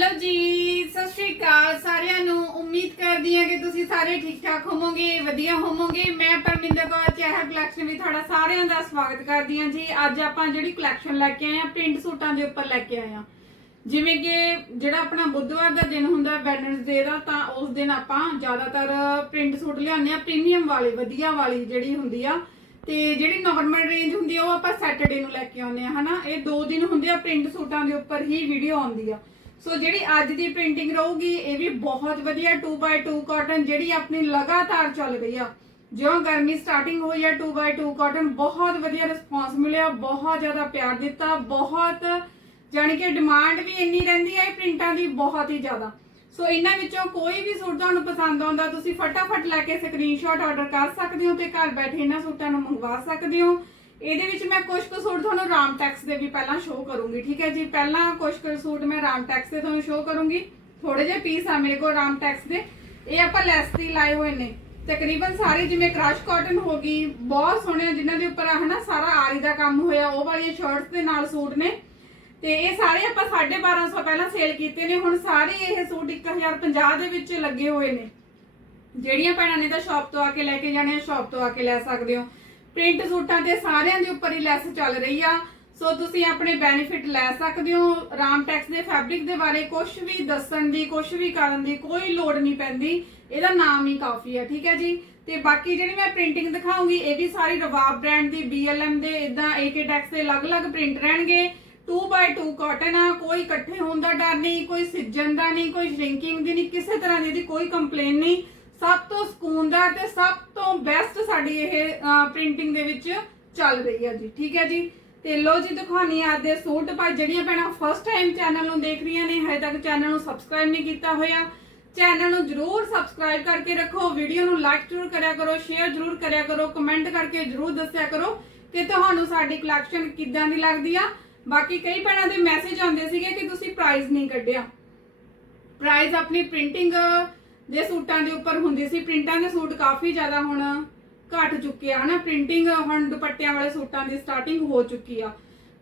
Hello ਜੀ, ਸਤਿ ਸ਼੍ਰੀ ਅਕਾਲ ਸਾਰਿਆਂ ਨੂੰ। ਉਮੀਦ ਕਰਦੀ ਹਾਂ ਕਿ ਤੁਸੀਂ ਸਾਰੇ ਠੀਕ ਠਾਕ ਹੋਵੋਗੇ, ਵਧੀਆ ਹੋਵੋਗੇ। ਮੈਂ ਪਰਮਿੰਦਰ ਕੌਰ, ਚਹਿਰ ਕਲੈਕਸ਼ਨ ਵਿੱਚ ਤੁਹਾਡਾ ਸਾਰਿਆਂ ਦਾ ਸਵਾਗਤ ਕਰਦੀ ਹਾਂ ਜੀ। ਅੱਜ ਆਪਾਂ ਜਿਹੜੀ ਕਲੈਕਸ਼ਨ ਲੈ ਕੇ ਆਏ ਆ ਪ੍ਰਿੰਟ ਸੂਟਾਂ ਦੇ ਉੱਪਰ ਲੈ ਕੇ ਆਏ ਆ ਜਿਵੇਂ ਕਿ ਜਿਹੜਾ ਆਪਣਾ ਬੁੱਧਵਾਰ ਦਾ ਦਿਨ ਹੁੰਦਾ, ਵੈਡਨਸਡੇ ਦਾ, ਤਾਂ ਉਸ ਦਿਨ ਆਪਾਂ ਜ਼ਿਆਦਾਤਰ ਪ੍ਰਿੰਟ ਸੂਟ ਲਿਆਉਂਦੇ ਆ ਪ੍ਰੀਮੀਅਮ ਵਾਲੀ, ਵਧੀਆ ਵਾਲੀ ਜਿਹੜੀ ਹੁੰਦੀ ਆ। ਤੇ ਜਿਹੜੀ ਨਾਰਮਲ ਰੇਂਜ ਹੁੰਦੀ ਆ, ਉਹ ਆਪਾਂ ਸੈਟਰਡੇ ਨੂੰ ਲੈ ਕੇ ਆਉਂਦੇ ਆ ਹਨਾ? ਇਹ ਦੋ ਦਿਨ ਹੁੰਦੇ ਆ ਪ੍ਰਿੰਟ ਸੂਟਾਂ ਦੇ ਉੱਪਰ ਹੀ ਵੀਡੀਓ ਆਉਂਦੀ ਆ। ਸੋ ਜਿਹੜੀ ਅੱਜ ਦੀ ਪ੍ਰਿੰਟਿੰਗ ਰਹੂਗੀ, ਇਹ ਵੀ ਬਹੁਤ ਵਧੀਆ 2x2 ਕਾਟਨ ਜਿਹੜੀ ਆਪਣੀ ਲਗਾਤਾਰ ਚੱਲ ਰਹੀ ਆ। ਜਿਉਂ ਗਰਮੀ ਸਟਾਰਟਿੰਗ ਹੋਈ ਆ 2x2 ਕਾਟਨ ਬਹੁਤ ਵਧੀਆ ਰਿਸਪਾਂਸ ਮਿਲਿਆ, ਬਹੁਤ ਜ਼ਿਆਦਾ ਪਿਆਰ ਦਿੱਤਾ, ਬਹੁਤ ਜਾਣੀ ਕਿ ਡਿਮਾਂਡ ਵੀ ਇੰਨੀ ਰਹਿੰਦੀ ਹੈ ਇਹ ਪ੍ਰਿੰਟਾਂ ਦੀ ਬਹੁਤ ਹੀ ਜ਼ਿਆਦਾ। ਸੋ ਇਹਨਾਂ ਵਿੱਚੋਂ ਕੋਈ ਵੀ ਸੂਟ ਤੁਹਾਨੂੰ ਪਸੰਦ ਆਉਂਦਾ, ਤੁਸੀਂ ਫਟਾਫਟ ਲੈ ਕੇ ਸਕਰੀਨਸ਼ਾਟ ਆਰਡਰ ਕਰ ਸਕਦੇ ਹੋ ਤੇ ਘਰ ਬੈਠੇ ਇਹਨਾਂ ਸੂਟਾਂ ਨੂੰ ਮੰਗਵਾ ਸਕਦੇ ਹੋ। ਇਹਦੇ ਵਿੱਚ ਮੈਂ ਕੁਝ ਕੁ ਸੂਟ ਤੁਹਾਨੂੰ ਰਾਮ ਟੈਕਸ ਦੇ ਵੀ ਪਹਿਲਾਂ ਸ਼ੋਅ ਕਰੂੰਗੀ, ਠੀਕ ਹੈ ਜੀ? ਪਹਿਲਾਂ ਕੁਝ ਕੁ ਸੂਟ ਮੈਂ ਰਾਮ ਟੈਕਸ ਦੇ ਤੁਹਾਨੂੰ ਸ਼ੋਅ ਕਰੂੰਗੀ। ਥੋੜੇ ਜਿਹੇ ਪੀਸ ਆ ਮੇਰੇ ਕੋਲ ਰਾਮ ਟੈਕਸ ਦੇ। ਇਹ ਆਪਾਂ ਲੈਸ ਦੀ ਲਾਏ ਹੋਏ ਨੇ। ਤਕਰੀਬਨ ਸਾਰੇ ਜਿਵੇਂ ਕ੍ਰਸ਼ ਕਾਟਨ ਹੋ ਗਈ, ਬਹੁਤ ਸੋਹਣੇ ਆ, ਜਿਨ੍ਹਾਂ ਦੇ ਉੱਪਰ ਆ ਹਨਾ ਸਾਰਾ ਆਰੀ ਦਾ ਕੰਮ ਹੋਇਆ, ਉਹ ਵਾਲੀਆਂ ਸ਼ਰਟਸ ਦੇ ਨਾਲ ਸੂਟ ਨੇ। ਤੇ ਇਹ ਸਾਰੇ ਆਪਾਂ 1250 ਪਹਿਲਾਂ ਸੇਲ ਕੀਤੇ ਨੇ, ਹੁਣ ਸਾਰੇ ਇਹ ਸੂਟ 1050 ਦੇ ਵਿੱਚ ਲੱਗੇ ਹੋਏ ਨੇ। ਜਿਹੜੀਆਂ ਭੈਣਾਂ ਨੇ ਤਾਂ ਸ਼ਾਪ ਤੋਂ ਆ ਕੇ ਲੈ ਕੇ ਜਾਣੇ ਆ ਸ਼ਾਪ ਤੋਂ ਆ ਕੇ ਲੈ ਸਕਦੇ ਹੋ। ਪ੍ਰਿੰਟ ਸੂਟਾਂ ਤੇ ਸਾਰਿਆਂ ਦੇ ਉੱਪਰ ਹੀ ਲੈਸ ਚੱਲ ਰਹੀ ਆ। ਸੋ ਤੁਸੀਂ ਆਪਣੇ ਬੈਨੀਫਿਟ ਲੈ ਸਕਦੇ ਹੋ। ਰਾਮ ਟੈਕਸ ਦੇ ਫੈਬਰਿਕ ਦੇ ਬਾਰੇ ਕੁਝ ਵੀ ਦੱਸਣ ਦੀ ਕੁਝ ਵੀ ਕਰਨ ਦੀ ਕੋਈ ਲੋੜ ਨਹੀਂ ਪੈਂਦੀ। ਇਹਦਾ ਨਾਮ ਹੀ ਕਾਫੀ ਹੈ ਠੀਕ ਹੈ ਜੀ? ਤੇ ਬਾਕੀ ਜਿਹੜੀ ਮੈਂ ਪ੍ਰਿੰਟਿੰਗ ਦਿਖਾਉਂਗੀ, ਇਹ ਵੀ ਸਾਰੀ ਰਵਾਬ ਬ੍ਰਾਂਡ ਦੀ BLM ਦੇ ਇਦਾਂ AK ਟੈਕਸ ਦੇ ਅਲੱਗ-ਅਲੱਗ ਪ੍ਰਿੰਟ ਰਹਿਣਗੇ। 2x2 ਕਾਟਨ ਆ, ਕੋਈ ਇਕੱਠੇ ਹੋਣ ਦਾ ਡਰ ਨਹੀਂ, ਕੋਈ ਸਿੱਜਣ ਦਾ ਨਹੀਂ, ਕੋਈ ਸ਼ਰਿੰਕਿੰਗ ਦੀ ਨਹੀਂ, ਕਿਸੇ ਤਰ੍ਹਾਂ ਦੀ ਇਹਦੀ ਕੋਈ ਕੰਪਲੇਨ ਨਹੀਂ। ਸਭ ਤੋਂ ਸਕੂਨਦਾਰ ਤੇ ਸਭ ਤੋਂ ਬੈਸਟ ਸਾਡੀ ਇਹ ਪ੍ਰਿੰਟਿੰਗ ਦੇ ਵਿੱਚ ਚੱਲ ਰਹੀ ਹੈ ਜੀ, ਠੀਕ ਹੈ ਜੀ? ਤੇ ਲੋ ਜੀ ਦਿਖਾਉਣੀ ਆ ਦੇ ਸੂਟ। ਭਾਈ, ਜਿਹੜੀਆਂ ਭੈਣਾਂ ਫਸਟ ਟਾਈਮ ਚੈਨਲ ਨੂੰ ਦੇਖ ਰਹੀਆਂ ਨੇ, ਹਜੇ ਤੱਕ ਚੈਨਲ ਨੂੰ ਸਬਸਕ੍ਰਾਈਬ ਨਹੀਂ ਕੀਤਾ ਹੋਇਆ ਚੈਨਲ ਨੂੰ ਜਰੂਰ ਸਬਸਕ੍ਰਾਈਬ ਕਰਕੇ ਰੱਖੋ ਵੀਡੀਓ ਨੂੰ ਲਾਈਕ ਜਰੂਰ ਕਰਿਆ ਕਰੋ ਸ਼ੇਅਰ ਜਰੂਰ ਕਰਿਆ ਕਰੋ ਕਮੈਂਟ ਕਰਕੇ ਜਰੂਰ ਦੱਸਿਆ ਕਰੋ ਕਿ ਤੁਹਾਨੂੰ ਸਾਡੀ ਕਲੈਕਸ਼ਨ ਕਿੱਦਾਂ ਦੀ ਲੱਗਦੀ ਆ। ਬਾਕੀ ਕਈ ਭੈਣਾਂ ਦੇ ਮੈਸੇਜ ਆਉਂਦੇ ਸੀਗੇ ਕਿ ਤੁਸੀਂ ਪ੍ਰਾਈਸ ਨਹੀਂ ਕੱਢਿਆ। ਪ੍ਰਾਈਸ ਆਪਣੀ ਪ੍ਰਿੰਟਿੰਗ ਦੇ ਸੂਟਾਂ ਦੇ ਉੱਪਰ ਹੁੰਦੀ ਸੀ, ਪ੍ਰਿੰਟਾਂ ਦੇ ਸੂਟ ਕਾਫੀ ਜ਼ਿਆਦਾ ਹੁਣ ਘਟ ਚੁੱਕੇ ਆ ਨਾ ਪ੍ਰਿੰਟਿੰਗ ਹੁਣ ਦੁਪੱਟਿਆਂ ਵਾਲੇ ਸੂਟਾਂ ਦੀ ਸਟਾਰਟਿੰਗ ਹੋ ਚੁੱਕੀ ਆ।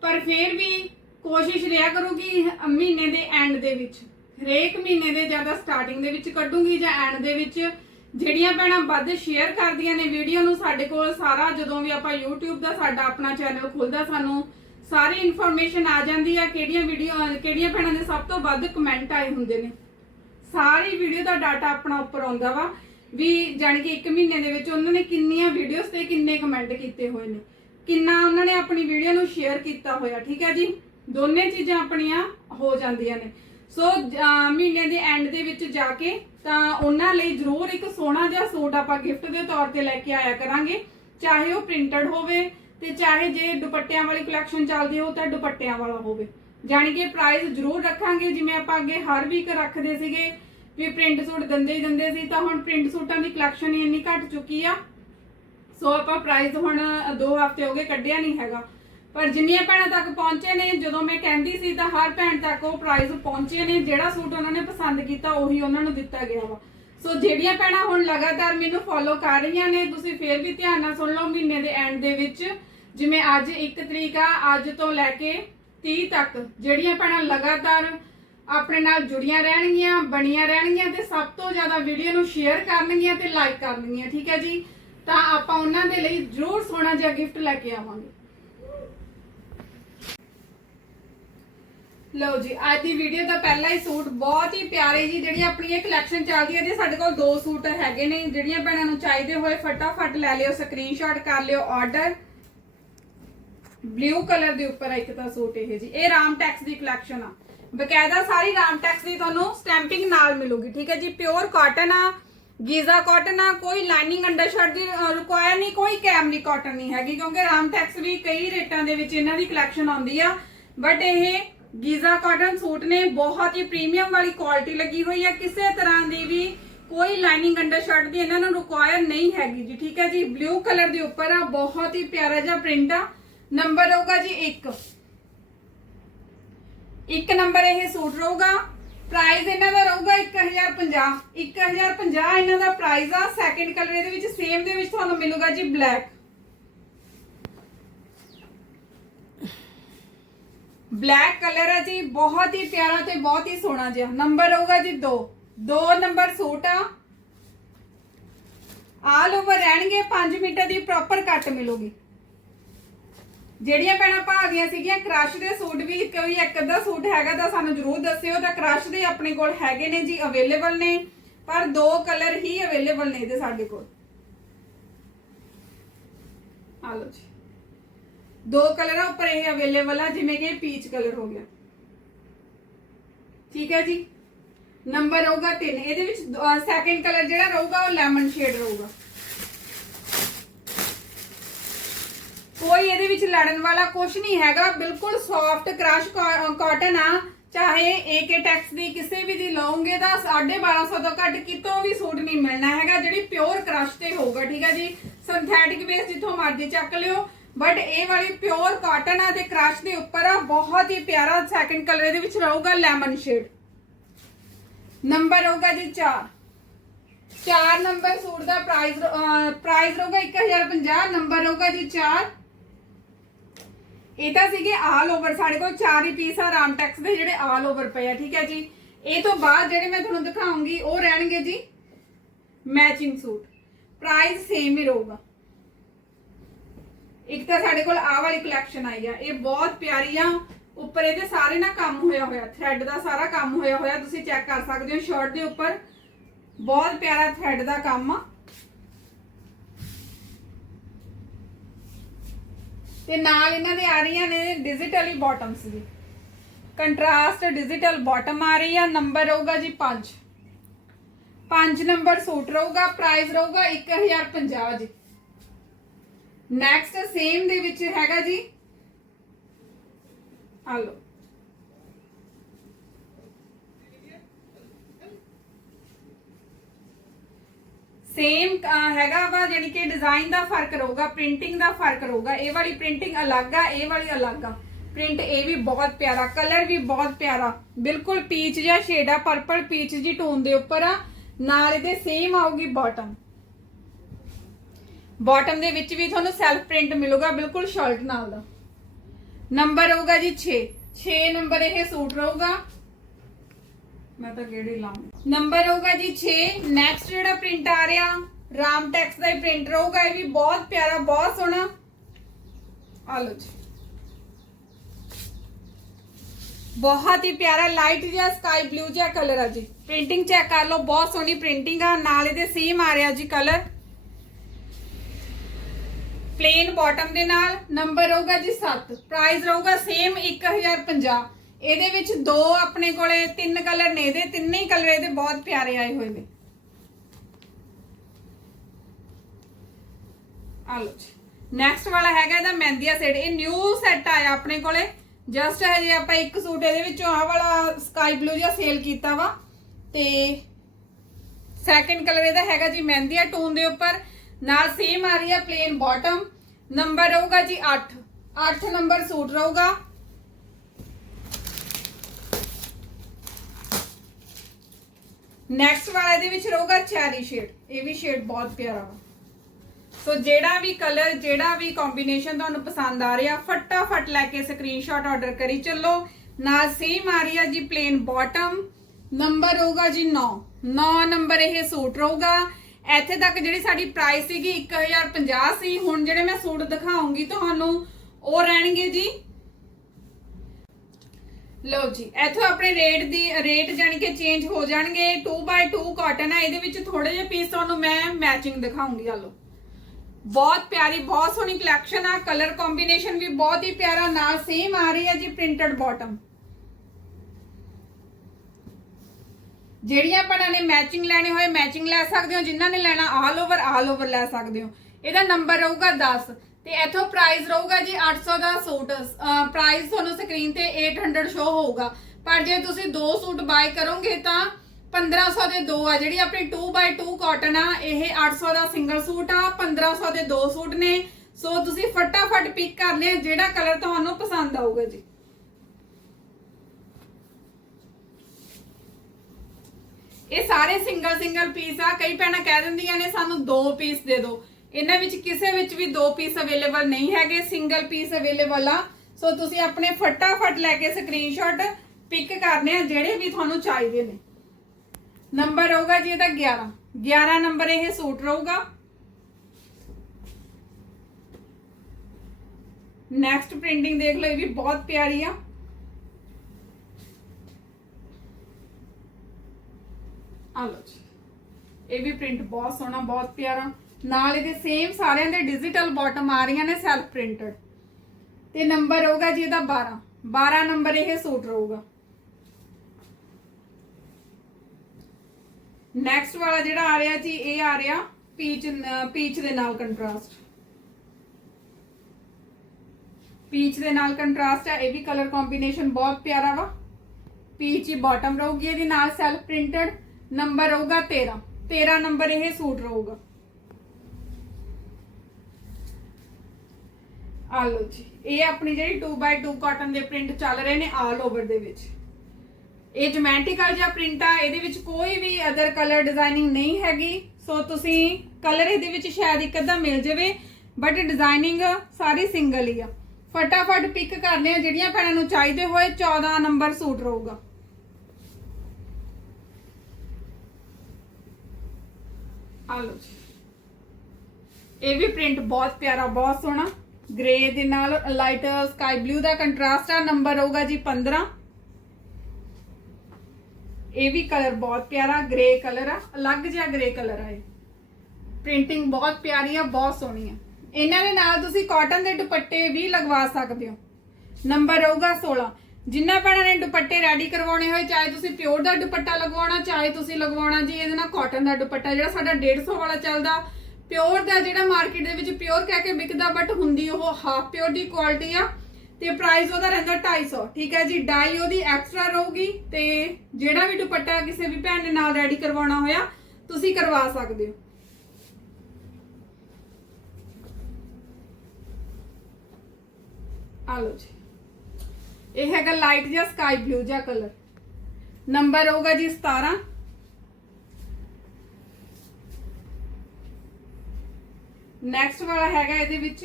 ਪਰ ਫਿਰ ਵੀ ਕੋਸ਼ਿਸ਼ ਰਿਹਾ ਕਰੂਗੀ ਮਹੀਨੇ ਦੇ ਐਂਡ ਦੇ ਵਿੱਚ, ਹਰੇਕ ਮਹੀਨੇ ਦੇ ਜ਼ਿਆਦਾ ਸਟਾਰਟਿੰਗ ਦੇ ਵਿੱਚ ਕੱਢੂਗੀ ਜਾਂ ਐਂਡ ਦੇ ਵਿੱਚ ਜਿਹੜੀਆਂ ਭੈਣਾਂ ਵੱਧ ਸ਼ੇਅਰ ਕਰਦੀਆਂ ਨੇ ਵੀਡੀਓ ਨੂੰ, ਸਾਡੇ ਕੋਲ ਸਾਰਾ ਜਦੋਂ ਵੀ ਆਪਾਂ YouTube ਦਾ ਸਾਡਾ ਆਪਣਾ ਚੈਨਲ ਖੁੱਲਦਾ, ਸਾਨੂੰ ਸਾਰੀ ਇਨਫੋਰਮੇਸ਼ਨ ਆ ਜਾਂਦੀ ਆ ਕਿਹੜੀਆਂ ਵੀਡੀਓ ਕਿਹੜੀਆਂ ਭੈਣਾਂ ਦੇ ਸਭ ਤੋਂ ਵੱਧ ਕਮੈਂਟ ਆਏ ਹੁੰਦੇ ਨੇ। ਸਾਰੀ ਵੀਡੀਓ ਦਾ ਡਾਟਾ ਆਪਣਾ ਉੱਪਰ ਆਉਂਦਾ ਵਾ। ਵੀ ਜਾਣੀ ਕਿ 1 ਮਹੀਨੇ ਦੇ ਵਿੱਚ ਉਹਨਾਂ ਨੇ ਕਿੰਨੀਆਂ ਵੀਡੀਓਜ਼ ਤੇ ਕਿੰਨੇ ਕਮੈਂਟ ਕੀਤੇ ਹੋਏ ਨੇ। ਕਿੰਨਾ ਉਹਨਾਂ ਨੇ ਆਪਣੀ ਵੀਡੀਓ ਨੂੰ ਸ਼ੇਅਰ ਕੀਤਾ ਹੋਇਆ, ਠੀਕ ਹੈ ਜੀ? ਦੋਨੇ ਚੀਜ਼ਾਂ ਆਪਣੀਆਂ ਹੋ ਜਾਂਦੀਆਂ ਨੇ। ਸੋ ਮਹੀਨੇ ਦੇ ਐਂਡ ਦੇ ਵਿੱਚ ਜਾ ਕੇ ਤਾਂ ਉਹਨਾਂ ਲਈ ਜ਼ਰੂਰ ਇੱਕ ਸੋਹਣਾ ਜਿਹਾ ਸੂਟ ਆਪਾਂ ਗਿਫਟ ਦੇ ਤੌਰ ਤੇ ਲੈ ਕੇ ਆਇਆ ਕਰਾਂਗੇ। ਚਾਹੇ ਉਹ ਪ੍ਰਿੰਟਡ ਹੋਵੇ ਤੇ ਚਾਹੇ ਜੇ ਦੁਪੱਟਿਆਂ ਵਾਲੀ ਕਲੈਕਸ਼ਨ ਚੱਲਦੀ ਹੋ ਤਾਂ ਦੁਪੱਟਿਆਂ ਵਾਲਾ ਹੋਵੇ। ਜਾਣੀ ਕਿ ਪ੍ਰਾਈਸ ਜ਼ਰੂਰ ਰੱਖਾਂਗੇ, ਜਿਵੇਂ ਆਪਾਂ ਅੱਗੇ ਹਰ ਵੀਕ ਰੱਖਦੇ ਸੀਗੇ ਵੀ ਪ੍ਰਿੰਟ ਸੂਟ ਦਿੰਦੇ ਹੀ ਦਿੰਦੇ ਸੀ, ਤਾਂ ਹੁਣ ਪ੍ਰਿੰਟ ਸੂਟਾਂ ਦੀ ਕਲੈਕਸ਼ਨ ਹੀ ਇੰਨੀ ਘਟ ਚੁੱਕੀ ਆ। ਸੋ ਆਪਾਂ ਪ੍ਰਾਈਸ ਹੁਣ 2 ਹਫ਼ਤੇ ਹੋ ਗਏ ਕੱਢਿਆ ਨਹੀਂ ਹੈਗਾ। ਪਰ ਜਿੰਨੀਆਂ ਭੈਣਾਂ ਤੱਕ ਪਹੁੰਚੇ ਨੇ, ਜਦੋਂ ਮੈਂ ਕਹਿੰਦੀ ਸੀ, ਤਾਂ ਹਰ ਭੈਣ ਤੱਕ ਉਹ ਪ੍ਰਾਈਸ ਪਹੁੰਚੇ ਨੇ, ਜਿਹੜਾ ਸੂਟ ਉਹਨਾਂ ਨੇ ਪਸੰਦ ਕੀਤਾ, ਉਹੀ ਉਹਨਾਂ ਨੂੰ ਦਿੱਤਾ ਗਿਆ ਵਾ। ਸੋ ਜਿਹੜੀਆਂ ਭੈਣਾਂ ਹੁਣ ਲਗਾਤਾਰ ਮੈਨੂੰ ਫੋਲੋ ਕਰ ਰਹੀਆਂ ਨੇ, ਤੁਸੀਂ ਫੇਰ ਵੀ ਧਿਆਨ ਨਾਲ ਸੁਣ ਲਓ, ਮਹੀਨੇ ਦੇ ਐਂਡ ਦੇ ਵਿੱਚ, ਜਿਵੇਂ ਅੱਜ 1 ਤਰੀਕ ਆ, ਅੱਜ ਤੋਂ ਲੈ ਕੇ 30 ਤੱਕ। ਜਿਹੜੀਆਂ ਭੈਣਾਂ ਲਗਾਤਾਰ ਆਪਣੇ ਨਾਲ ਜੁੜੀਆਂ ਰਹਿਣਗੀਆਂ, ਬਣੀਆਂ ਰਹਿਣਗੀਆਂ ਤੇ ਸਭ ਤੋਂ ਜ਼ਿਆਦਾ ਵੀਡੀਓ ਨੂੰ ਸ਼ੇਅਰ ਕਰਨਗੀਆਂ ਤੇ ਲਾਈਕ ਕਰਨਗੀਆਂ, ਠੀਕ ਹੈ ਜੀ? ਤਾਂ ਆਪਾਂ ਉਹਨਾਂ ਦੇ ਲਈ ਜ਼ਰੂਰ ਸੋਹਣਾ ਜਿਹਾ ਗਿਫਟ ਲੈ ਕੇ ਆਵਾਂਗੇ। ਲਓ ਜੀ, ਅੱਜ ਦੀ ਵੀਡੀਓ ਦਾ ਪਹਿਲਾ ਹੀ ਸੂਟ ਬਹੁਤ ਹੀ ਪਿਆਰੇ ਜੀ ਜਿਹੜੀ ਆਪਣੀ ਇਹ ਕਲੈਕਸ਼ਨ ਚੱਲਦੀ ਹੈ ਇਹਦੇ ਸਾਡੇ ਕੋਲ ਦੋ ਸੂਟ ਹੈਗੇ ਨੇ, ਜਿਹੜੀਆਂ ਭੈਣਾਂ ਨੂੰ ਚਾਹੀਦੇ ਹੋਏ ਫਟਾਫਟ ਲੈ ਲਿਓ ਸਕਰੀਨਸ਼ਾਟ ਕਰ ਲਿਓ ਆਰਡਰ ਬਲੂ ਕਲਰ ਦੇ ਉੱਪਰ ਆ ਇੱਕ ਤਾਂ ਸੂਟ ਇਹ ਜੀ। ਇਹ ਰਾਮ ਟੈਕਸ ਦੀ ਕਲੈਕਸ਼ਨ ਆ। ਬਕਾਇਦਾ ਸਾਰੀ ਰਾਮ ਟੈਕਸ ਦੀ ਤੁਹਾਨੂੰ ਸਟੈਂਪਿੰਗ ਨਾਲ ਮਿਲੂਗੀ, ਠੀਕ ਹੈ ਜੀ? ਪਿਓਰ ਕਾਟਨ ਆ ਗੀਜ਼ਾ ਕਾਟਨ ਆ, ਕੋਈ ਲਾਈਨਿੰਗ ਅੰਡਰਸ਼ਰਟ ਦੀ ਰਿਕੁਆਇਰ ਨਹੀਂ, ਕੋਈ ਕੈਮਰੀ ਕਾਟਨ ਨਹੀਂ ਹੈਗੀ, ਕਿਉਂਕਿ ਰਾਮ ਟੈਕਸ ਵੀ ਕਈ ਰੇਟਾਂ ਦੇ ਵਿੱਚ ਇਹਨਾਂ ਦੀ ਕਲੈਕਸ਼ਨ ਆਉਂਦੀ ਆ। ਬਟ ਇਹ ਗੀਜ਼ਾ ਕਾਟਨ ਸੂਟ ਨੇ, ਬਹੁਤ ਹੀ ਪ੍ਰੀਮੀਅਮ ਵਾਲੀ ਕੁਆਲਿਟੀ ਲੱਗੀ ਹੋਈ ਆ। ਕਿਸੇ ਤਰ੍ਹਾਂ ਦੀ ਵੀ ਕੋਈ ਲਾਈਨਿੰਗ ਅੰਡਰਸ਼ਰਟ ਦੀ ਇਹਨਾਂ ਨੂੰ ਰਿਕੁਆਇਰ ਨਹੀਂ ਹੈਗੀ ਜੀ, ਠੀਕ ਹੈ ਜੀ? ਬਲੂ ਕਲਰ ਦੇ ਉੱਪਰ ਆ, ਬਹੁਤ ਹੀ ਪਿਆਰਾ ਜਿਹਾ ਪ੍ਰਿੰਟ ਆ। ਨੰਬਰ ਹੋਊਗਾ ਜੀ 1 ਇੱਕ ਨੰਬਰ ਇਹ ਸੂਟ ਰਹੂਗਾ। ਪ੍ਰਾਈਸ ਇਹਨਾਂ ਦਾ ਰਹੂਗਾ 1050 1050 ਇਹਨਾਂ ਦਾ ਪ੍ਰਾਈਸ ਆ ਸੈਕੰਡ ਕਲਰ ਇਹਦੇ ਵਿੱਚ ਸੇਮ ਦੇ ਵਿੱਚ ਤੁਹਾਨੂੰ ਮਿਲੂਗਾ ਜੀ ਬਲੈਕ ਬਲੈਕ ਕਲਰ ਆ ਜੀ, ਬਹੁਤ ਹੀ ਪਿਆਰਾ ਤੇ ਬਹੁਤ ਹੀ ਸੋਹਣਾ ਜਿਹਾ। ਨੰਬਰ ਹੋਊਗਾ ਜੀ 2 2 ਨੰਬਰ ਸੂਟ ਆ। ਆਲ ਓਵਰ ਰਹਿਣਗੇ 5 ਮੀਟਰ ਦੀ ਪ੍ਰੋਪਰ ਕੱਟ ਮਿਲੂਗੀ। ਜਿਹੜੀਆਂ ਭੈਣਾਂ ਭਾਗੀਆਂ ਸੀਗੀਆਂ ਕ੍ਰਸ਼ ਦੇ ਸੂਟ ਵੀ ਕੋਈ ਇੱਕ ਅੱਧਾ ਸੂਟ ਹੈਗਾ ਤਾਂ ਸਾਨੂੰ ਜਰੂਰ ਦੱਸਿਓ, ਤਾਂ ਕ੍ਰਸ਼ ਦੇ ਆਪਣੇ ਕੋਲ ਹੈਗੇ ਨੇ ਜੀ ਅਵੇਲੇਬਲ ਨੇ, ਪਰ ਦੋ ਕਲਰ ਹੀ ਅਵੇਲੇਬਲ ਨੇ ਇਹਦੇ ਸਾਡੇ ਕੋਲ। ਆ ਲਓ ਜੀ। ਦੋ ਕਲਰ ਆ, ਉੱਪਰ ਇਹ ਅਵੇਲੇਬਲ ਆ, ਜਿਵੇਂ ਕਿ ਪੀਚ ਕਲਰ ਹੋ ਗਿਆ। ਠੀਕ ਹੈ ਜੀ? ਨੰਬਰ ਹੋਊਗਾ 3 ਇਹਦੇ ਵਿੱਚ ਸੈਕਿੰਡ ਕਲਰ ਜਿਹੜਾ ਰਹੂਗਾ, ਉਹ ਲੈਮਨ ਸ਼ੇਡ ਰਹੂਗਾ। ਕੋਈ ਇਹਦੇ ਵਿੱਚ ਲੜਨ ਵਾਲਾ ਕੁਝ ਨਹੀਂ ਹੈਗਾ। ਬਿਲਕੁਲ ਸੌਫਟ ਕ੍ਰਸ਼ ਕਾਟਨ ਆ। ਚਾਹੇ ਏਕੇ ਟੈਕਸ ਦੀ ਕਿਸੇ ਵੀ ਦੀ ਲਓਗੇ ਤਾਂ 1250 ਤੋਂ ਘੱਟ ਕਿਤੋਂ ਵੀ ਸੂਟ ਨਹੀਂ ਮਿਲਣਾ ਹੈਗਾ। ਜਿਹੜੀ ਪਿਓਰ ਕ੍ਰਸ਼ ਤੇ ਹੋਊਗਾ, ਠੀਕ ਹੈ ਜੀ? ਸਿੰਥੈਟਿਕ ਬੇਸ ਜਿੱਥੋਂ ਮਰਜ਼ੀ ਚੱਕ ਲਿਓ। ਬਟ ਇਹ ਵਾਲੀ ਪਿਓਰ ਕਾਟਨ ਆ ਤੇ ਕ੍ਰਸ਼ ਦੇ ਉੱਪਰ ਆ, ਬਹੁਤ ਹੀ ਪਿਆਰਾ ਸੈਕਿੰਡ ਕਲਰ ਇਹਦੇ ਵਿੱਚ ਰਹੂਗਾ ਲੈਮਨ ਸ਼ੇਡ ਨੰਬਰ ਹੋਊਗਾ ਜੀ 4 4 ਨੰਬਰ ਸੂਟ ਦਾ ਪ੍ਰਾਈਸ ਪ੍ਰਾਈਸ ਰਹੂਗਾ 1050 ਨੰਬਰ ਹੋਊਗਾ ਜੀ 4 ਇਹ ਤਾਂ ਸੀਗੇ ਆਲ ਓਵਰ ਸਾਡੇ ਕੋਲ ਚਾਰ ਹੀ ਪੀਸ ਆ ਰਾਮਟੈਕਸ ਦੇ ਜਿਹੜੇ ਆਲ ਓਵਰ ਪਏ ਆ, ਠੀਕ ਹੈ ਜੀ। ਇਹ ਤੋਂ ਬਾਅਦ ਜਿਹੜੇ ਮੈਂ ਤੁਹਾਨੂੰ ਦਿਖਾਉਂਗੀ, ਉਹ ਰਹਿਣਗੇ ਜੀ ਮੈਚਿੰਗ ਸੂਟ ਪ੍ਰਾਈਸ ਸੇਮ ਹੀ ਰਹੂਗਾ। ਇੱਕ ਤਾਂ ਸਾਡੇ ਕੋਲ ਆਹ ਵਾਲੀ ਕਲੈਕਸ਼ਨ ਆਈ ਆ, ਇਹ ਬਹੁਤ ਪਿਆਰੀ ਆ। ਉੱਪਰ ਇਹਦੇ ਸਾਰੇ ਨਾ ਕੰਮ ਹੋਇਆ ਹੋਇਆ ਥ੍ਰੈਡ ਦਾ ਸਾਰਾ ਕੰਮ ਹੋਇਆ ਹੋਇਆ, ਤੁਸੀਂ ਚੈੱਕ ਕਰ ਸਕਦੇ ਹੋ ਸ਼ਰਟ ਦੇ ਉੱਪਰ। ਬਹੁਤ ਪਿਆਰਾ ਥ੍ਰੈਡ ਦਾ ਕੰਮ ਆ। ਤੇ ਨਾਲ ਇਹਨਾਂ ਦੇ ਆ ਰਹੀਆਂ ਨੇ ਡਿਜੀਟਲੀ ਬਾਟਮਸ ਵੀ ਕੰਟਰਾਸਟ ਡਿਜੀਟਲ ਬਾਟਮ ਆ ਰਹੀ ਆ ਨੰਬਰ ਹੋਊਗਾ ਜੀ 5 5 ਨੰਬਰ ਸੂਟ ਰਹੂਗਾ ਪ੍ਰਾਈਸ ਰਹੂਗਾ 1050 ਜੀ। ਨੈਕਸਟ ਸੇਮ ਦੇ ਵਿੱਚ ਹੈਗਾ ਜੀ। ਆ ਲਓ। ਸੇਮ ਹੈਗਾ ਵਾ ਜਾਨੀ ਕਿ ਡਿਜ਼ਾਈਨ ਦਾ ਫ਼ਰਕ ਰਹੂਗਾ ਪ੍ਰਿੰਟਿੰਗ ਦਾ ਫ਼ਰਕ ਰਹੂਗਾ। ਇਹ ਵਾਲੀ ਪ੍ਰਿੰਟਿੰਗ ਅਲੱਗ ਆ, ਇਹ ਵਾਲੀ ਅਲੱਗ ਆ। ਪ੍ਰਿੰਟ ਇਹ ਵੀ ਬਹੁਤ ਪਿਆਰਾ ਕਲਰ ਵੀ ਬਹੁਤ ਪਿਆਰਾ। ਬਿਲਕੁਲ ਪੀਚ ਜਿਹਾ ਸ਼ੇਡ ਆ ਪਰਪਲ ਪੀਚ ਜੀ ਟੋਨ ਦੇ ਉੱਪਰ ਆ। ਨਾਲ ਇਹਦੇ ਸੇਮ ਆਊਗੀ ਬਾਟਮ ਬਾਟਮ ਦੇ ਵਿੱਚ ਵੀ ਤੁਹਾਨੂੰ ਸੈਲਫ ਪ੍ਰਿੰਟ ਮਿਲੂਗਾ, ਬਿਲਕੁਲ ਸ਼ਰਟ ਨਾਲ ਦਾ। ਨੰਬਰ ਹੋਊਗਾ ਜੀ 6 6 ਨੰਬਰ ਇਹ ਸੂਟ ਰਹੂਗਾ। ਮੈਂ ਤਾਂ ਕਿਹੜੀ ਲਾਉਂ ਨੰਬਰ ਹੋਊਗਾ ਜੀ 6 ਨੈਕਸਟ ਜਿਹੜਾ ਪ੍ਰਿੰਟ ਆ ਰਿਹਾ ਰਾਮ ਟੈਕਸ ਦਾ ਹੀ ਪ੍ਰਿੰਟ ਰਹੂਗਾ ਇਹ ਵੀ ਬਹੁਤ ਪਿਆਰਾ, ਬਹੁਤ ਸੋਹਣਾ। ਆ ਲਓ ਜੀ। ਬਹੁਤ ਹੀ ਪਿਆਰਾ ਲਾਈਟ ਜਿਹਾ ਸਕਾਈ ਬਲੂ ਜਿਹਾ ਕਲਰ ਆ ਜੀ। ਪ੍ਰਿੰਟਿੰਗ ਚੈੱਕ ਕਰ ਲਓ, ਬਹੁਤ ਸੋਹਣੀ ਪ੍ਰਿੰਟਿੰਗ ਆ। ਨਾਲ ਇਹਦੇ ਸੇਮ ਆ ਰਿਹਾ ਜੀ ਕਲਰ ਪਲੇਨ ਬਾਟਮ ਦੇ ਨਾਲ। ਨੰਬਰ ਹੋਊਗਾ ਜੀ 7 ਪ੍ਰਾਈਸ ਰਹੂਗਾ ਸੇਮ 1050 ਇਹਦੇ ਵਿੱਚ ਦੋ ਆਪਣੇ ਕੋਲੇ ਤਿੰਨ ਕਲਰ ਨੇ, ਇਹਦੇ ਤਿੰਨੇ ਹੀ ਕਲਰ ਇਹਦੇ ਬਹੁਤ ਪਿਆਰੇ ਆਏ ਹੋਏ ਨੇ। ਆ ਲਓ ਜੀ। ਨੈਕਸਟ ਵਾਲਾ ਹੈਗਾ ਇਹਦਾ ਮਹਿੰਦੀਆ ਸੈਟ ਇਹ ਨਿਊ ਸੈਟ ਆਇਆ ਆਪਣੇ ਕੋਲੇ। ਜਸਟ ਹਜੇ ਆਪਾਂ ਇੱਕ ਸੂਟ ਇਹਦੇ ਵਿੱਚੋਂ ਆਹ ਵਾਲਾ ਸਕਾਈ ਬਲੂ ਜਿਹਾ ਸੇਲ ਕੀਤਾ ਵਾ। ਤੇ ਸੈਕੰਡ ਕਲਰ ਇਹਦਾ ਹੈਗਾ ਜੀ ਮਹਿੰਦੀਆ ਟੋਨ ਦੇ ਉੱਪਰ। ਨਾਲ ਸੇਮ ਆ ਰਹੀ ਹੈ ਪਲੇਨ ਬਾਟਮ ਨੰਬਰ ਰਹੂਗਾ ਜੀ 8 8 ਨੰਬਰ ਸੂਟ ਰਹੂਗਾ। ਨੈਕਸਟ ਵਾਲਾ ਇਹਦੇ ਵਿੱਚ ਰਹੂਗਾ ਚੈਰੀ ਸ਼ੇਡ ਇਹ ਵੀ ਸ਼ੇਡ ਬਹੁਤ ਪਿਆਰਾ ਵਾ। ਸੋ ਜਿਹੜਾ ਵੀ ਕਲਰ ਜਿਹੜਾ ਵੀ ਕੰਬੀਨੇਸ਼ਨ ਤੁਹਾਨੂੰ ਪਸੰਦ ਆ ਰਿਹਾ, ਫਟਾਫਟ ਲੈ ਕੇ ਸਕਰੀਨਸ਼ਾਟ ਆਰਡਰ ਕਰੀ ਚੱਲੋ। ਨਾਲ ਸੇਮ ਆ ਰਹੀ ਆ ਜੀ ਪਲੇਨ ਬਾਟਮ ਨੰਬਰ ਹੋਊਗਾ ਜੀ 9 9 ਨੰਬਰ ਇਹ ਸੂਟ ਰਹੂਗਾ। ਇੱਥੇ ਤੱਕ ਜਿਹੜੀ ਸਾਡੀ ਪ੍ਰਾਈਸ ਸੀਗੀ 1050 ਸੀ। ਹੁਣ ਜਿਹੜੇ ਮੈਂ ਸੂਟ ਦਿਖਾਉਂਗੀ ਤੁਹਾਨੂੰ, ਉਹ ਰਹਿਣਗੇ ਜੀ ਲਓ ਜੀ, ਇੱਥੋਂ ਆਪਣੇ ਰੇਟ ਦੀ, ਰੇਟ ਜਾਨੀ ਕਿ ਚੇਂਜ ਹੋ ਜਾਣਗੇ 2x2 ਕਾਟਨ ਹੈ ਇਹਦੇ ਵਿੱਚ ਥੋੜੇ ਜਿਹੇ ਪੀਸ ਤੁਹਾਨੂੰ ਮੈਂ ਮੈਚਿੰਗ ਦਿਖਾਉਂਗੀ, ਆ ਲਓ। ਬਹੁਤ ਪਿਆਰੀ, ਬਹੁਤ ਸੋਹਣੀ ਕਲੈਕਸ਼ਨ ਆ ਕਲਰ ਕੰਬੀਨੇਸ਼ਨ ਵੀ ਬਹੁਤ ਹੀ ਪਿਆਰਾ, ਨਾਲ ਸੇਮ ਆ ਰਹੀ ਹੈ ਜੀ ਪ੍ਰਿੰਟਡ ਬਾਟਮ ਜਿਹੜੀਆਂ ਆਪਣਾ ਨੇ ਮੈਚਿੰਗ ਲੈਣੇ ਹੋਏ ਮੈਚਿੰਗ ਲੈ ਸਕਦੇ ਹੋ, ਜਿਨ੍ਹਾਂ ਨੇ ਲੈਣਾ ਆਲ ਓਵਰ ਆਲ ਓਵਰ ਲੈ ਸਕਦੇ ਹੋ। ਇਹਦਾ ਨੰਬਰ ਰਹੂਗਾ 10 ਤੇ ਇਥੋਂ ਪ੍ਰਾਈਸ ਰਹੂਗਾ ਜੀ 800 ਦਾ ਸੂਟ। ਪ੍ਰਾਈਸ ਤੁਹਾਨੂੰ ਸਕਰੀਨ ਤੇ 800 ਸ਼ੋ ਹੋਊਗਾ। ਪਰ ਜੇ ਤੁਸੀਂ ਦੋ ਸੂਟ ਬਾਏ ਕਰੋਗੇ ਤਾਂ 1500 ਦੇ ਦੋ ਆ। ਜਿਹੜੀ ਆਪਣੀ 2x2 ਕਾਟਨ ਆ, ਇਹ 800 ਦਾ ਸਿੰਗਲ ਸੂਟ ਆ 1500 ਦੇ ਦੋ ਸੂਟ ਨੇ। ਸੋ ਤੁਸੀਂ ਫਟਾਫਟ ਪਿਕ ਕਰ ਲਿਆ ਜਿਹੜਾ ਕਲਰ ਤੁਹਾਨੂੰ ਪਸੰਦ ਆਊਗਾ ਜੀ। ਇਹ ਸਾਰੇ ਸਿੰਗਲ ਸਿੰਗਲ ਪੀਸ ਆ। ਕਈ ਭੈਣਾਂ ਕਹਿ ਦਿੰਦੀਆਂ ਨੇ, ਸਾਨੂੰ ਦੋ ਪੀਸ ਦੇ ਦਿਓ। ਇਹਨਾਂ ਵਿੱਚ ਕਿਸੇ ਵਿੱਚ ਵੀ ਦੋ ਪੀਸ ਅਵੇਲੇਬਲ ਨਹੀਂ ਹੈਗੇ ਸਿੰਗਲ ਪੀਸ ਅਵੇਲੇਬਲ ਆ। ਸੋ ਤੁਸੀਂ ਆਪਣੇ ਫਟਾਫਟ ਲੈ ਕੇ ਸਕਰੀਨਸ਼ਾਟ ਪਿਕ ਕਰਨੇ ਆ, ਜਿਹੜੇ ਵੀ ਤੁਹਾਨੂੰ ਚਾਹੀਦੇ ਨੇ। ਨੰਬਰ ਹੋਊਗਾ ਜੀ ਇਹਦਾ 11 11 ਨੰਬਰ ਇਹ ਸੂਟ ਰਹੂਗਾ। ਨੈਕਸਟ ਪ੍ਰਿੰਟਿੰਗ ਦੇਖ ਲਓ, ਇਹ ਵੀ ਬਹੁਤ ਪਿਆਰੀ ਆ। ਆ ਲਓ ਜੀ। ਇਹ ਵੀ ਪ੍ਰਿੰਟ ਬਹੁਤ ਸੋਹਣਾ, ਬਹੁਤ ਪਿਆਰਾ। ਨਾਲ ਇਹਦੇ ਸੇਮ ਸਾਰਿਆਂ ਦੇ ਡਿਜੀਟਲ ਬਾਟਮ ਆ ਰਹੀਆਂ ਨੇ ਸੈਲਫ ਪ੍ਰਿੰਟਡ ਤੇ ਨੰਬਰ ਹੋਊਗਾ ਜੀ ਇਹਦਾ 12 12 ਨੰਬਰ ਇਹ ਸੂਟ ਰਹੂਗਾ। ਨੈਕਸਟ ਵਾਲਾ ਜਿਹੜਾ ਆ ਰਿਹਾ ਜੀ, ਇਹ ਆ ਰਿਹਾ ਪੀਚ ਪੀਚ ਦੇ ਨਾਲ ਕੰਟਰਾਸਟ ਪੀਚ ਦੇ ਨਾਲ ਕੰਟਰਾਸਟ ਹੈ ਇਹ ਵੀ ਕਲਰ ਕੰਬੀਨੇਸ਼ਨ ਬਹੁਤ ਪਿਆਰਾ ਵਾ। ਪੀਚ ਹੀ ਬਾਟਮ ਰਹੂਗੀ ਇਹਦੇ ਨਾਲ ਸੈਲਫ ਪ੍ਰਿੰਟਡ ਨੰਬਰ ਹੋਊਗਾ 13 13 ਨੰਬਰ ਇਹ ਸੂਟ ਰਹੂਗਾ। ਆ ਲਓ ਜੀ। ਇਹ ਆਪਣੀ ਜਿਹੜੀ 2x2 ਕਾਟਨ ਦੇ ਪ੍ਰਿੰਟ ਚੱਲ ਰਹੇ ਨੇ ਆਲ ਓਵਰ ਦੇ ਵਿੱਚ। ਇਹ ਜਮੈਂਟਿਕਲ ਜਿਹਾ ਪ੍ਰਿੰਟ ਆ, ਇਹਦੇ ਵਿੱਚ ਕੋਈ ਵੀ ਅਦਰ ਕਲਰ ਡਿਜ਼ਾਈਨਿੰਗ ਨਹੀਂ ਹੈਗੀ। ਸੋ ਤੁਸੀਂ ਕਲਰ ਇਹਦੇ ਵਿੱਚ ਸ਼ਾਇਦ ਇੱਕ ਅੱਧਾ ਮਿਲ ਜਾਵੇ ਬਟ ਡਿਜ਼ਾਈਨਿੰਗ ਸਾਰੀ ਸਿੰਗਲ ਹੀ ਆ। ਫਟਾਫਟ ਪਿਕ ਕਰਨੇ ਆ, ਜਿਹੜੀਆਂ ਭੈਣਾਂ ਨੂੰ ਚਾਹੀਦੇ ਹੋਏ 14 ਨੰਬਰ ਸੂਟ ਰਹੂਗਾ। ਆ ਲਓ ਜੀ। ਇਹ ਵੀ ਪ੍ਰਿੰਟ ਬਹੁਤ ਪਿਆਰਾ, ਬਹੁਤ ਸੋਹਣਾ। ਗ੍ਰੇ ਦੇ ਨਾਲ ਲਾਈਟ ਸਕਾਈ ਬਲੂ ਦਾ ਕੰਟਰਾਸਟ ਆ ਨੰਬਰ ਹੋਊਗਾ ਜੀ 15 ਇਹ ਵੀ ਕਲਰ ਬਹੁਤ ਪਿਆਰਾ ਗ੍ਰੇ ਕਲਰ ਆ, ਅਲੱਗ ਜਿਹਾ ਗ੍ਰੇ ਕਲਰ ਆ ਇਹ। ਪ੍ਰਿੰਟਿੰਗ ਬਹੁਤ ਪਿਆਰੀ ਆ, ਬਹੁਤ ਸੋਹਣੀ ਆ। ਇਹਨਾਂ ਦੇ ਨਾਲ ਤੁਸੀਂ ਕਾਟਨ ਦੇ ਦੁਪੱਟੇ ਵੀ ਲਗਵਾ ਸਕਦੇ ਹੋ। ਨੰਬਰ ਹੋਊਗਾ 16 ਜਿੰਨਾ ਭੈਣਾਂ ਨੇ ਦੁਪੱਟੇ ਰੈਡੀ ਕਰਵਾਉਣੇ ਹੋਏ, ਚਾਹੇ ਤੁਸੀਂ ਪਿਓਰ ਦਾ ਦੁਪੱਟਾ ਲਗਵਾਉਣਾ, ਚਾਹੇ ਤੁਸੀਂ ਲਗਵਾਉਣਾ ਜੀ ਇਹਦੇ ਨਾਲ ਕਾਟਨ ਦਾ ਦੁਪੱਟਾ, ਜਿਹੜਾ ਸਾਡਾ 150 ਵਾਲਾ ਚੱਲਦਾ ਪਿਓਰ ਦਾ ਜਿਹੜਾ ਮਾਰਕੀਟ ਦੇ ਵਿੱਚ ਪਿਓਰ ਕਹਿ ਕੇ ਵਿਕਦਾ ਬਟ ਹੁੰਦੀ ਉਹ ਹਾਫ ਪਿਓਰ ਦੀ ਕੁਆਲਿਟੀ ਆ। ਤੇ ਪ੍ਰਾਈਸ ਉਹਦਾ ਰਹਿੰਦਾ 250 ਠੀਕ ਹੈ ਜੀ? ਡਾਈ ਉਹਦੀ ਐਕਸਟਰਾ ਰਹੂਗੀ ਤੇ ਜਿਹੜਾ ਵੀ ਦੁਪੱਟਾ ਕਿਸੇ ਵੀ ਭੈਣ ਨੇ ਨਾਲ ਰੈਡੀ ਕਰਵਾਉਣਾ ਹੋਇਆ, ਤੁਸੀਂ ਕਰਵਾ ਸਕਦੇ ਹੋ। ਆ ਲਓ ਜੀ। ਇਹ ਹੈਗਾ ਲਾਈਟ ਜਿਹਾ ਸਕਾਈ ਬਲੂ ਜਿਹਾ ਕਲਰ ਨੰਬਰ ਹੋਊਗਾ ਜੀ 17 ਨੈਕਸਟ ਵਾਲਾ ਹੈਗਾ ਇਹਦੇ ਵਿੱਚ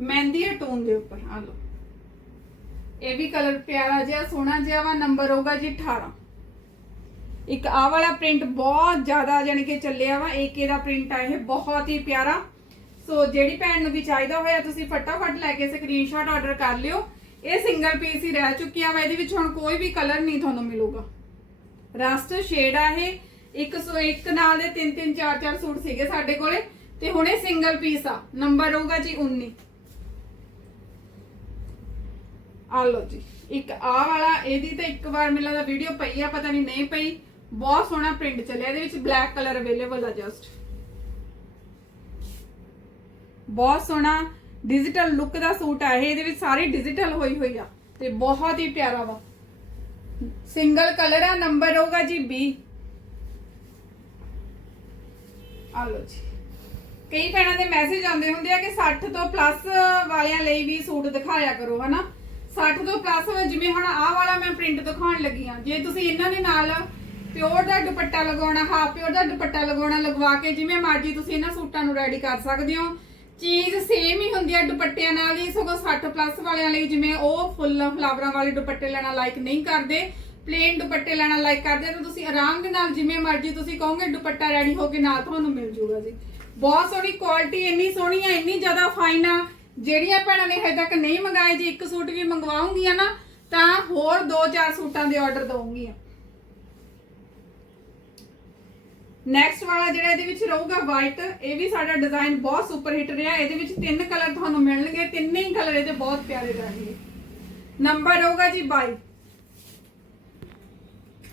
ਮਹਿੰਦੀ ਟੋਨ ਦੇ ਉੱਪਰ, ਆ ਲਓ। ਇਹ ਵੀ ਕਲਰ ਪਿਆਰਾ ਜਿਹਾ, ਸੋਹਣਾ ਜਿਹਾ ਵਾ ਨੰਬਰ ਹੋਊਗਾ ਜੀ 18 ਇੱਕ ਆਹ ਵਾਲਾ ਪ੍ਰਿੰਟ ਬਹੁਤ ਜ਼ਿਆਦਾ ਯਾਨੀ ਕਿ ਚੱਲਿਆ ਵਾ, ਇੱਕ ਇਹਦਾ ਪ੍ਰਿੰਟ ਆ ਇਹ ਬਹੁਤ ਹੀ ਪਿਆਰਾ। ਸੋ ਜਿਹੜੀ ਭੈਣ ਨੂੰ ਵੀ ਚਾਹੀਦਾ ਹੋਇਆ, ਤੁਸੀਂ ਫਟਾਫਟ ਲੈ ਕੇ ਸਕਰੀਨਸ਼ਾਟ ਆਰਡਰ ਕਰ ਲਿਓ। ਇਹ ਸਿੰਗਲ ਪੀਸ ਹੀ ਰਹਿ ਚੁੱਕਿਆ ਵਾ, ਇਹਦੇ ਵਿੱਚ ਹੁਣ ਕੋਈ ਵੀ ਕਲਰ ਨਹੀਂ ਤੁਹਾਨੂੰ ਮਿਲੂਗਾ। ਰਸਟ ਸ਼ੇਡ ਆ ਇਹ। ਇੱਕ ਸੌ ਇੱਕ ਨਾਲ ਦੇ ਤਿੰਨ ਤਿੰਨ ਚਾਰ ਚਾਰ ਸੂਟ ਸੀਗੇ ਸਾਡੇ ਕੋਲੇ। ਤੇ ਹੁਣ ਇਹ ਸਿੰਗਲ ਪੀਸ ਆ। ਨੰਬਰ ਹੋਊਗਾ ਜੀ 19 ਆ ਲਓ ਜੀ, ਇੱਕ ਆ ਵਾਲਾ, ਇਹਦੀ ਤਾਂ ਇੱਕ ਵਾਰ ਮਿਲਾਂ ਦਾ ਵੀਡੀਓ ਪਈ ਆ, ਪਤਾ ਨਹੀਂ ਨਹੀਂ ਪਈ। ਬਹੁਤ ਸੋਹਣਾ ਪ੍ਰਿੰਟ ਚੱਲਿਆ, ਇਹਦੇ ਵਿੱਚ ਬਲੈਕ ਕਲਰ ਅਵੇਲੇਬਲ ਆ ਜਸਟ ਬਹੁਤ ਸੋਹਣਾ ਡਿਜੀਟਲ ਲੁੱਕ ਦਾ ਸੂਟ ਆ ਇਹ, ਇਹਦੇ ਵਿੱਚ ਸਾਰੀ ਡਿਜੀਟਲ ਹੋਈ ਹੋਈ ਆ ਤੇ ਬਹੁਤ ਹੀ ਪਿਆਰਾ ਵਾ। ਸਿੰਗਲ ਕਲਰ ਆ ਨੰਬਰ ਹੋਊਗਾ ਜੀ 20 ਆ ਲਓ ਜੀ। ਕਈ ਭੈਣਾਂ ਦੇ ਮੈਸੇਜ ਆਉਂਦੇ ਹੁੰਦੇ ਆ ਕਿ 60 ਤੋਂ ਪਲੱਸ ਵਾਲਿਆਂ ਲਈ ਵੀ ਸੂਟ ਦਿਖਾਇਆ ਕਰੋ, ਹਨਾ? 60 ਤੋਂ ਪਲੱਸ ਜਿਵੇਂ ਹੁਣ ਆਹ ਵਾਲਾ ਮੈਂ ਪ੍ਰਿੰਟ ਦਿਖਾਉਣ ਲੱਗੀ ਆ ਜੇ ਤੁਸੀਂ ਇਹਨਾਂ ਦੇ ਨਾਲ ਪਿਓਰ ਦਾ ਦੁਪੱਟਾ ਲਗਾਉਣਾ ਹਾਫ ਪਿਓਰ ਦਾ ਦੁਪੱਟਾ ਲਗਾਉਣਾ ਲਗਵਾ ਕੇ ਜਿਵੇਂ ਮਰਜ਼ੀ ਤੁਸੀਂ ਇਹਨਾਂ ਸੂਟਾਂ ਨੂੰ ਰੈਡੀ ਕਰ ਸਕਦੇ ਹੋ। ਚੀਜ਼ ਸੇਮ ਹੀ ਹੁੰਦੀ ਹੈ ਦੁਪੱਟਿਆਂ ਨਾਲ ਹੀ, ਸਗੋਂ 60 ਪਲੱਸ ਵਾਲਿਆਂ ਲਈ ਜਿਵੇਂ ਉਹ ਫੁੱਲ ਫਲਾਵਰਾਂ ਵਾਲੇ ਦੁਪੱਟੇ ਲੈਣਾ ਲਾਈਕ ਨਹੀਂ ਕਰਦੇ ਪਲੇਨ ਦੁਪੱਟੇ ਲੈਣਾ ਲਾਈਕ ਕਰਦੇ, ਤਾਂ ਤੁਸੀਂ ਆਰਾਮ ਦੇ ਨਾਲ ਜਿਵੇਂ ਮਰਜ਼ੀ ਤੁਸੀਂ ਕਹੋਗੇ ਦੁਪੱਟਾ ਰੈਡੀ ਹੋ ਕੇ ਨਾਲ ਤੁਹਾਨੂੰ ਮਿਲ ਜੂਗਾ ਜੀ। ਬਹੁਤ ਸੋਹਣੀ ਕੁਆਲਿਟੀ ਇੰਨੀ ਸੋਹਣੀ ਆ, ਇੰਨੀ ਜ਼ਿਆਦਾ ਫਾਈਨ ਆ। ਜਿਹੜੀਆਂ ਭੈਣਾਂ ਨੇ ਹਜੇ ਤੱਕ ਨਹੀਂ ਮੰਗਾਏ, ਜੀ ਇੱਕ ਸੂਟ ਵੀ ਮੰਗਵਾਉਂਗੀਆਂ ਨਾ, ਤਾਂ ਹੋਰ 2-4 ਸੂਟਾਂ ਦੇ ਆਰਡਰ ਦਵਾਂਗੀਆਂ ਨੈਕਸਟ ਵਾਲਾ ਜਿਹੜਾ ਇਹਦੇ ਵਿੱਚ ਰਹੂਗਾ ਵਾਈਟ ਇਹ ਵੀ ਸਾਡਾ ਡਿਜ਼ਾਈਨ ਬਹੁਤ ਸੁਪਰ ਹਿੱਟ ਰਿਹਾ। ਇਹਦੇ ਵਿੱਚ ਤਿੰਨ ਕਲਰ ਤੁਹਾਨੂੰ ਮਿਲਣਗੇ, ਤਿੰਨੇ ਹੀ ਕਲਰ ਇਹਦੇ ਬਹੁਤ ਪਿਆਰੇ ਰਹਿਣਗੇ ਨੰਬਰ ਰਹੂਗਾ ਜੀ 22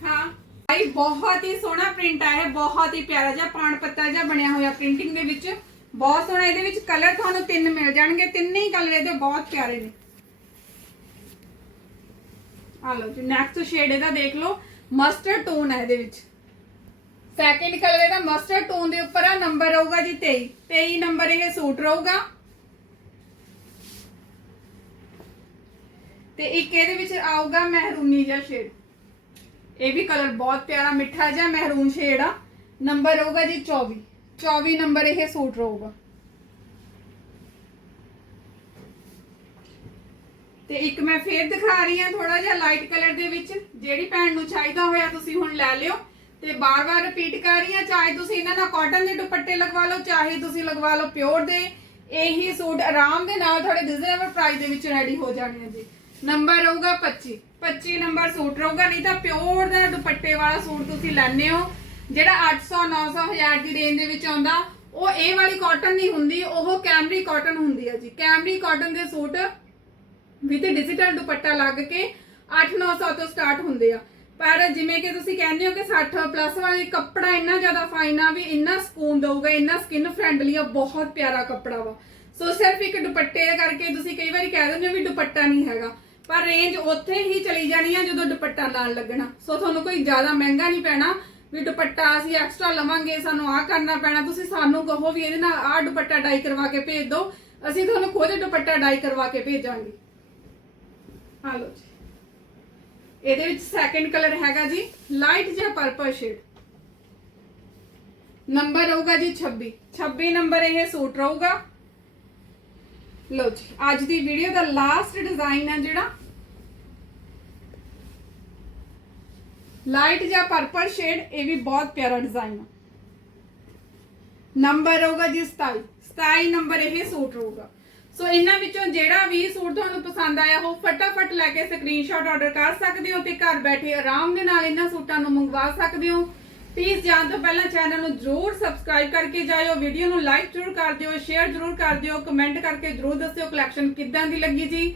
ਹਾਂ। ਭਾਈ, ਬਹੁਤ ਹੀ ਸੋਹਣਾ ਪ੍ਰਿੰਟ ਆ ਇਹ ਬਹੁਤ ਹੀ ਪਿਆਰਾ ਜਿਹਾ ਪਾਣ ਪੱਤਾ ਜਿਹਾ ਬਣਿਆ ਹੋਇਆ ਪ੍ਰਿੰਟਿੰਗ ਦੇ ਵਿੱਚ। ਬਹੁਤ ਸੋਹਣਾ, ਇਹਦੇ ਵਿੱਚ ਕਲਰ ਤੁਹਾਨੂੰ ਤਿੰਨ ਮਿਲ ਜਾਣਗੇ, ਤਿੰਨੇ ਹੀ ਕਲਰ ਇਹਦੇ ਬਹੁਤ ਪਿਆਰੇ ਨੇ। ਆ ਲਓ ਜੀ ਨੈਕਸਟ ਸ਼ੇਡ ਇਹਦਾ ਦੇਖ ਲਓ ਮਸਟਰਡ ਟੋਨ ਹੈ ਇਹਦੇ ਵਿੱਚ। ਸੈਕਿੰਡ ਕਲਰ ਇਹਦਾ ਮਸਟਰਡ ਟੋਨ ਦੇ ਉੱਪਰ ਆ ਨੰਬਰ ਰਹੂਗਾ ਜੀ 23 23 ਨੰਬਰ ਇਹ ਸੂਟ ਰਹੂਗਾ। ਤੇ ਇੱਕ ਇਹਦੇ ਵਿੱਚ ਆਊਗਾ ਮਹਿਰੂਨੀ ਜਿਹਾ ਸ਼ੇਡ ਇਹ ਵੀ ਕਲਰ ਬਹੁਤ ਪਿਆਰਾ, ਮਿੱਠਾ ਜਿਹਾ, ਮਹਿਰੂਨ ਸ਼ੇਡ ਆ। ਨੰਬਰ ਰਹੂਗਾ ਜੀ 24 24 ਨੰਬਰ ਇਹ ਸੂਟ ਰਹੂਗਾ। ਤੇ ਇੱਕ ਮੈਂ ਫੇਰ ਦਿਖਾ ਰਹੀ ਹਾਂ ਥੋੜਾ ਜਿਹਾ ਲਾਈਟ ਕਲਰ ਦੇ ਵਿੱਚ, ਜਿਹੜੀ ਭੈਣ ਨੂੰ ਚਾਹੀਦਾ ਹੋਇਆ ਤੁਸੀਂ ਹੁਣ ਲੈ ਲਿਓ। ਤੇ ਬਾਰ-ਬਾਰ ਰਿਪੀਟ ਕਰ ਰਹੀ ਹਾਂ, ਚਾਹੇ ਤੁਸੀਂ ਇਹਨਾਂ ਨਾਲ ਕਾਟਨ ਦੇ ਦੁਪੱਟੇ ਲਗਵਾ ਲਓ, ਚਾਹੇ ਤੁਸੀਂ ਲਗਵਾ ਲਓ ਪਿਓਰ ਦੇ, ਇਹੀ ਸੂਟ ਆਰਾਮ ਦੇ ਨਾਲ ਤੁਹਾਡੇ ਰੀਜ਼ਨੇਬਲ ਪ੍ਰਾਈਸ ਦੇ ਵਿੱਚ ਰੈਡੀ ਹੋ ਜਾਣੇ ਆ ਜੀ। ਨੰਬਰ ਰਹੂਗਾ 25 25 ਨੰਬਰ ਸੂਟ ਰਹੂਗਾ, ਨਹੀਂ ਤਾਂ ਪਿਓਰ ਦਾ ਦੁਪੱਟੇ ਵਾਲਾ ਸੂਟ ਤੁਸੀਂ ਲੈਣੇ ਹੋ, ਜਿਹੜਾ 800 900 1000 ਦੀ ਰੇਂਜ ਦੇ ਵਿੱਚ ਆਉਂਦਾ। ਉਹ ਇਹ ਵਾਲੀ ਕਾਟਨ ਨਹੀਂ ਹੁੰਦੀ, ਉਹ ਕੈਮਰੀ ਕਾਟਨ ਹੁੰਦੀ ਹੈ ਜੀ। ਕੈਮਰੀ ਕਾਟਨ ਦੇ ਸੂਟ ਵਿਦ ਡਿਜੀਟਲ ਦੁਪੱਟਾ ਲੱਗ ਕੇ 8-900 ਤੋਂ ਸਟਾਰਟ ਹੁੰਦੇ ਆ। ਪਰ ਜਿਵੇਂ ਕਿ ਤੁਸੀਂ ਕਹਿੰਦੇ ਹੋ ਕਿ 60 ਪਲੱਸ ਵਾਲੀ ਕੱਪੜਾ ਇੰਨਾ ਜ਼ਿਆਦਾ ਫਾਈਨ ਆ ਵੀ ਇੰਨਾ ਸਕੂਨ ਦਊਗਾ, ਇੰਨਾ ਸਕਿਨ ਫ੍ਰੈਂਡਲੀ ਆ, ਬਹੁਤ ਪਿਆਰਾ ਕੱਪੜਾ ਵਾ। ਸੋ ਸਿਰਫ ਇੱਕ ਦੁਪੱਟੇ ਕਰਕੇ ਤੁਸੀਂ ਕਈ ਵਾਰੀ ਕਹਿ ਦਿੰਦੇ ਹੋ ਵੀ ਦੁਪੱਟਾ ਨਹੀਂ ਹੈਗਾ। ਪਰ ਰੇਂਜ ਉੱਥੇ ਹੀ ਚਲੀ ਜਾਣੀ ਆ ਜਦੋਂ ਦੁਪੱਟਾ ਨਾਲ ਲੱਗਣਾ। ਸੋ ਤੁਹਾਨੂੰ ਕੋਈ ਜ਼ਿਆਦਾ ਮਹਿੰਗਾ ਨਹੀਂ ਪੈਣਾ ਵੀ ਦੁਪੱਟਾ ਅਸੀਂ ਐਕਸਟਰਾ ਲਵਾਂਗੇ, ਸਾਨੂੰ ਆਹ ਕਰਨਾ ਪੈਣਾ। ਤੁਸੀਂ ਸਾਨੂੰ ਕਹੋ ਵੀ ਇਹਦੇ ਨਾਲ ਆਹ ਦੁਪੱਟਾ ਡਾਈ ਕਰਵਾ ਕੇ ਭੇਜ ਦਿਓ। ਅਸੀਂ ਤੁਹਾਨੂੰ ਖੁਦ ਦੁਪੱਟਾ ਡਾਈ ਕਰਵਾ ਕੇ ਭੇਜਾਂਗੇ। ਆ ਲਓ ਜੀ। ਇਹਦੇ ਵਿੱਚ ਸੈਕੰਡ ਕਲਰ ਹੈਗਾ ਜੀ ਲਾਈਟ ਜਿਹਾ ਪਰਪਲ ਸ਼ੇਡ ਨੰਬਰ ਰਹੂਗਾ ਜੀ 26 26 ਨੰਬਰ ਇਹ ਸੂਟ ਰਹੂਗਾ। ਲਓ ਜੀ, ਅੱਜ ਦੀ ਵੀਡੀਓ ਦਾ ਲਾਸਟ ਡਿਜ਼ਾਈਨ ਹੈ ਜਿਹੜਾ। ਲਾਈਟ ਜਾਂ ਪਰਪਲ ਸ਼ੇਡ ਇਹ ਵੀ ਬਹੁਤ ਪਿਆਰਾ ਡਿਜ਼ਾਈਨ ਆ। ਨੰਬਰ ਰਹੂਗਾ ਜੀ 27 27 ਨੰਬਰ ਇਹ ਸੂਟ ਰਹੂਗਾ। ਸੋ ਇਹਨਾਂ ਵਿੱਚੋਂ ਜਿਹੜਾ ਵੀ ਸੂਟ ਤੁਹਾਨੂੰ ਪਸੰਦ ਆਇਆ ਹੋ ਫਟਾਫਟ ਲੈ ਕੇ ਸਕਰੀਨਸ਼ਾਟ ਆਰਡਰ ਕਰ ਸਕਦੇ ਹੋ ਤੇ ਘਰ ਬੈਠੇ ਆਰਾਮ ਦੇ ਨਾਲ ਇਹਨਾਂ ਸੂਟਾਂ ਨੂੰ ਮੰਗਵਾ ਸਕਦੇ ਹੋ। ਪਲੀਜ਼ ਜਾਣ ਤੋਂ ਪਹਿਲਾਂ ਚੈਨਲ ਨੂੰ ਜਰੂਰ ਸਬਸਕ੍ਰਾਈਬ ਕਰਕੇ ਜਾਇਓ ਵੀਡੀਓ ਨੂੰ ਲਾਈਕ ਜਰੂਰ ਕਰ ਦਿਓ ਸ਼ੇਅਰ ਜਰੂਰ ਕਰ ਦਿਓ ਕਮੈਂਟ ਕਰਕੇ ਜਰੂਰ ਦੱਸਿਓ ਕਲੈਕਸ਼ਨ ਕਿੱਦਾਂ ਦੀ ਲੱਗੀ ਜੀ।